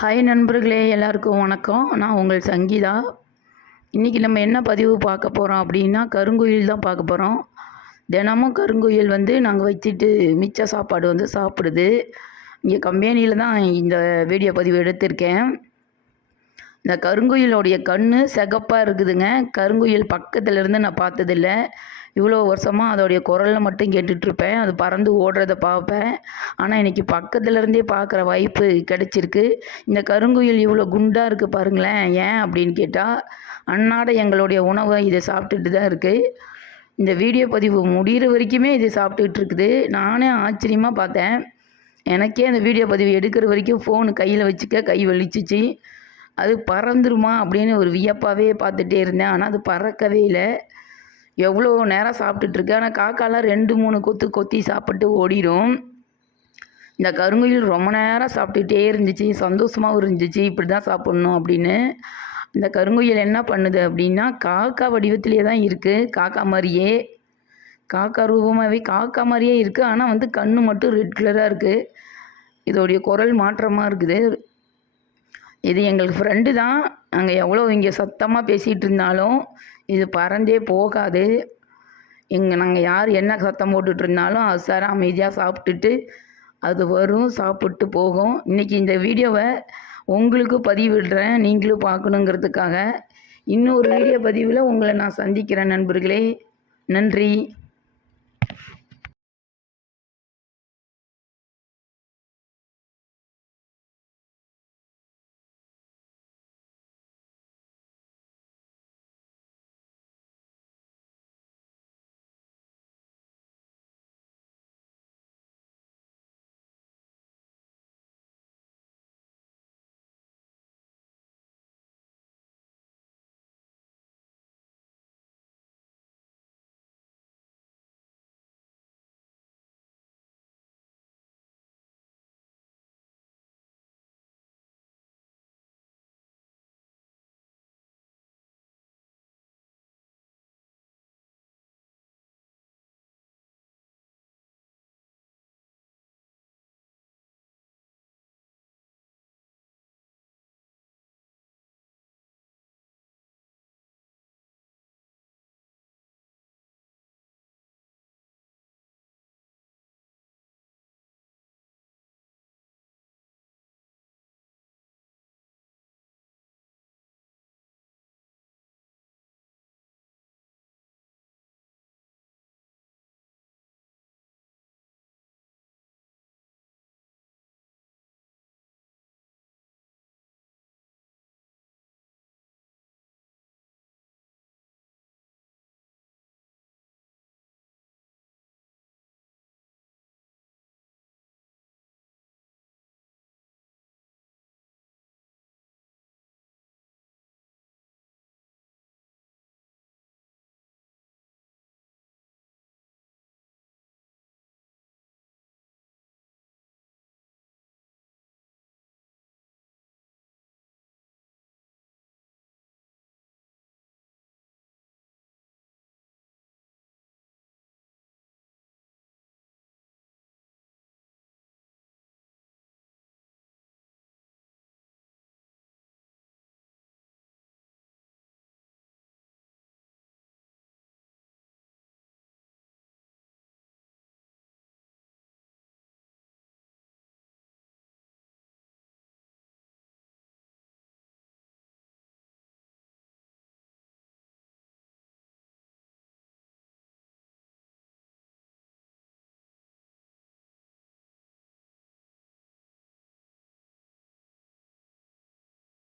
Hi நண்பர்களே எல்லாருக்கும் வணக்கம். நான் உங்கள் சங்கீதா. இன்றைக்கி நம்ம என்ன பதிவு பார்க்க போகிறோம் அப்படின்னா கருங்குயில் தான் பார்க்க போகிறோம் தினமும் கருங்குயில் வந்து நாங்கள் வச்சுட்டு மிச்ச சாப்பாடு வந்து சாப்பிடுது. இங்கே கம்பெனியில் தான் இந்த வீடியோ பதிவு எடுத்திருக்கேன். இந்த கருங்குயிலோடைய கண் சிகப்பாக இருக்குதுங்க. கருங்குயில் பக்கத்துலேருந்து நான் பார்த்ததில்ல. இவ்வளோ வருஷமாக அதோடைய குரலை மட்டும் கேட்டுட்ருப்பேன். அது பறந்து ஓடுறத பார்ப்பேன் ஆனால் இன்றைக்கி பக்கத்துலேருந்தே பார்க்குற வாய்ப்பு கிடச்சிருக்கு. இந்த கருங்குயில் இவ்வளோ குண்டாக இருக்குது பாருங்களேன். ஏன் அப்படின்னு கேட்டால் அன்னாட எங்களுடைய உணவை இதை சாப்பிட்டுட்டு தான் இருக்குது இந்த வீடியோ பதிவு முடிகிற வரைக்குமே இதை சாப்பிட்டுட்டு இருக்குது நானே ஆச்சரியமாக பார்த்தேன். எனக்கே அந்த வீடியோ பதிவு எடுக்கிற வரைக்கும் ஃபோனு கையில் வச்சுக்க கை வலிச்சிச்சு. அது பறந்துருமா அப்படின்னு ஒரு வியப்பாகவே பார்த்துட்டே இருந்தேன். ஆனால் அது பறக்கவே இல்லை. எவ்வளோ நேரம் சாப்பிட்டுட்டு இருக்கு ஆனால் காக்காலாம் ரெண்டு மூணு கொத்து கொத்தி சாப்பிட்டு ஓடிடும். இந்த கருங்குயில் ரொம்ப நேரம் சாப்பிட்டுட்டே இருந்துச்சு. சந்தோஷமாகவும் இருந்துச்சு. இப்படி தான் சாப்பிட்ணும் அப்படின்னு. இந்த கருங்குயில் என்ன பண்ணுது அப்படின்னா காக்கா வடிவத்திலே தான் இருக்குது காக்கா மாதிரியே. காக்கா ரூபமாகவே காக்கா மாதிரியே இருக்குது ஆனால் வந்து கண்ணு மட்டும் ரெட் கலராக இருக்குது இதோடைய குரல் மாற்றமாக இருக்குது. இது எங்களுக்கு ஃப்ரெண்டு தான். நாங்கள் எவ்வளோ இங்கே சத்தமாக பேசிகிட்டு இருந்தாலும் இது பறந்தே போகாது. இங்கே நாங்கள் யார் என்ன சத்தம் போட்டுட்டு இருந்தாலும் அது சார் அமைதியாக சாப்பிட்டுட்டு அது வரும் சாப்பிட்டு போகும். இன்றைக்கி இந்த வீடியோவை உங்களுக்கு பதிவிடுறேன். நீங்களும் பார்க்கணுங்கிறதுக்காக. இன்னொரு வீடியோ பதிவில் உங்களை நான் சந்திக்கிறேன் நண்பர்களே. நன்றி.